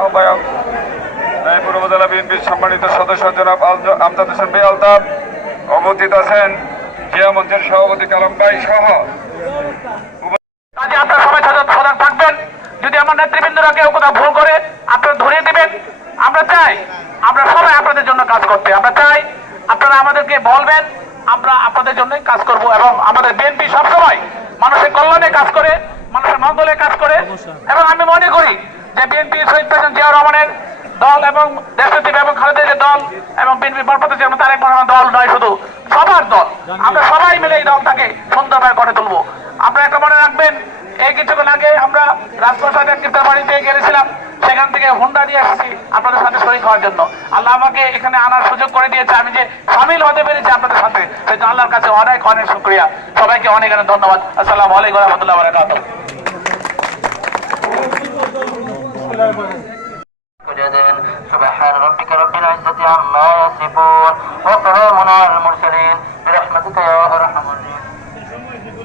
আহ্বায়ক রায়পুর উপজেলা বিএনপির সম্মানিত সদস্য জনাব আমজাদ হোসেন ভাই আলতাফ উপস্থিত আছেন, জিয়া মঞ্চের সভাপতি কালাম ভাই সহ। আপনারা সবাই সজাগ থাকবেন। যদি আমার নেতৃবৃন্দরা কেউ কোথাও ভুল করে আপনারা ধরিয়ে দিবেন। আমরা চাই আমরা সবাই আপনাদের জন্য কাজ করতে। আমরা চাই আপনারা আমাদেরকে বলবেন, আমরা আপনাদের জন্যই কাজ করব। এবং আমাদের বিএনপি সবসময় মানুষের কল্যাণে কাজ করে, মানুষের মঙ্গলে কাজ করে। এবং আমি মনে করি যে বিএনপি শহীদ প্রেসিডেন্ট জিয়াউর রহমানের দল এবং দেশনেত্রী এবং খালেদা জিয়ার দল এবং বিএনপি ভারপ্রাপ্ত চেয়ারম্যান তারেক রহমানের দল নয়, শুধু সবার দল। আমরা সবাই মিলে এই দলটাকে সুন্দরভাবে গড়ে তুলবো। আমরা একটা মনে রাখবেন, এই কিছুক্ষণ আগে আমরা রাজপ্রসাদের একটা বাড়িতে গেছিলাম, সেখান থেকে হুন্ডা নিয়ে এসেছি আপনাদের সাথে শরীক হওয়ার জন্য। আল্লাহ আমাকে এখানে আনার সুযোগ করে দিয়েছে, আমি যে সামিল হতে পেরেছি আপনাদের সাথে, সেই জন্য আল্লাহর কাছে অনেক অনেক শুকরিয়া। সবাইকে অনেক অনেক ধন্যবাদ। আসসালামু আলাইকুম ওয়া রাহমাতুল্লাহি ওয়া বারাকাতুহু। سبحان ربك رب العزة عما يصفون وسلام على المرسلين برحمتك يا أرحم الراحمين.